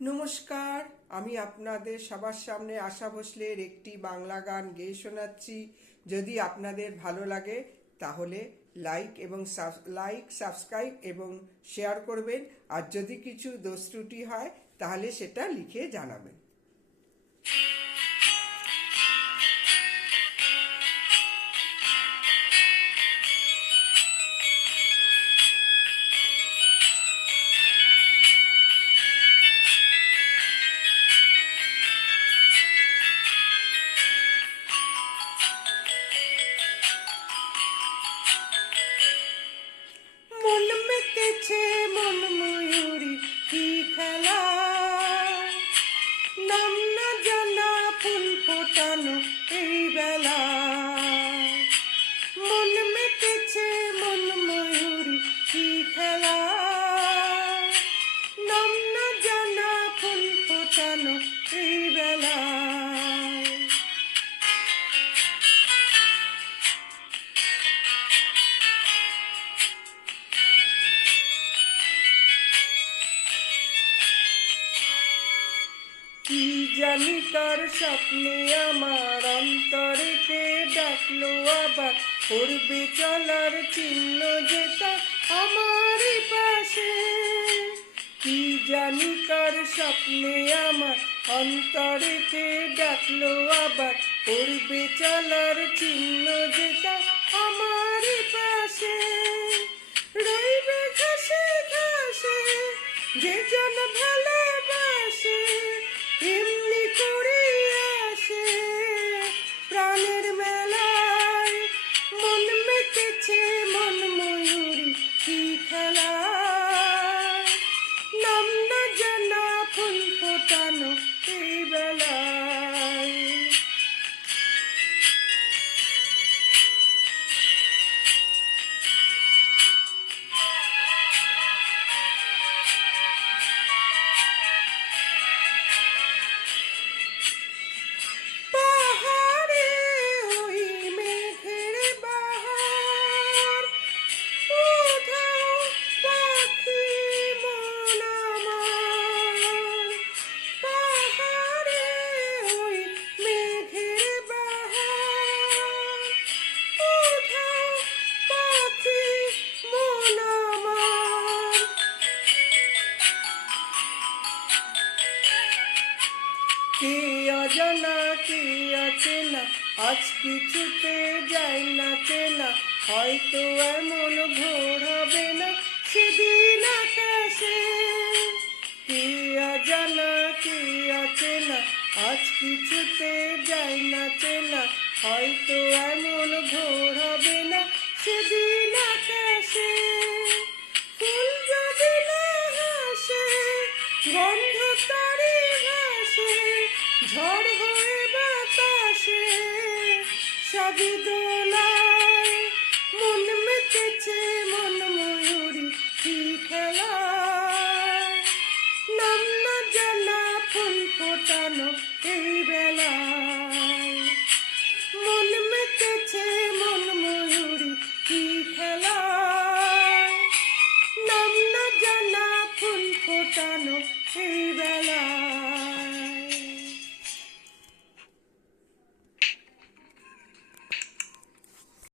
নমস্কার, আমি আপনাদের সবার সামনে আশা ভোসলের একটি বাংলা গান গেয়ে শোনাচ্ছি। যদি আপনাদের ভালো লাগে তাহলে লাইক, সাবস্ক্রাইব এবং শেয়ার করবেন। আর যদি কিছু দোষ ত্রুটি হয় তাহলে সেটা লিখে জানাবেন। মন মেতেছে মন ময়ূরী কি খেলা, নাম না জানা ফুল ফোটানো এই বেলা। মন মেতেছে মন ময়ূরী কি খেলা, নাম না জানা ফুল ফোটানো এই বেলা। কি জানি কার স্বপ্নে আমার অন্তরেতে ডাকলো আবার, পড়বে চলার চিহ্ন যেটা আমারই পাশে। কি জানি কার স্বপ্নে আমার অন্তরেতে ডাকলো আবার, পড়বে চলার চিহ্ন যেটা আমারই পাশে। রইবে ঘাসে ঘাসে যে জন ভালোবাসে, এমনি করে আসে প্রাণের মেলায়। মন মেতেছে মন ময়ূরী কি খেলা, নাম না জানা ফুল ফোটানো এই বেলায়। পাহাড়ে ওই মেঘের বাহার, উধাও পাখি মন আমার। পাহাড়ে ওই মেঘের বাহার, উধাও পাখি মন আমার। কে অজানা কে অচেনা, আজ কিছুতে যায় না চেনা। হয়তো এমন ভোর হবে না সেদিন আকাশে। কে অজানা কে অচেনা, আজ কিছুতে যায় না চেনা। হয়তো এমন ভোর হবে না সেদিন আকাশে। ফুল যদি না হাসে, গন্ধ তারি ভাসে, ঝড় হয়ে বাতাসে সবই দোষ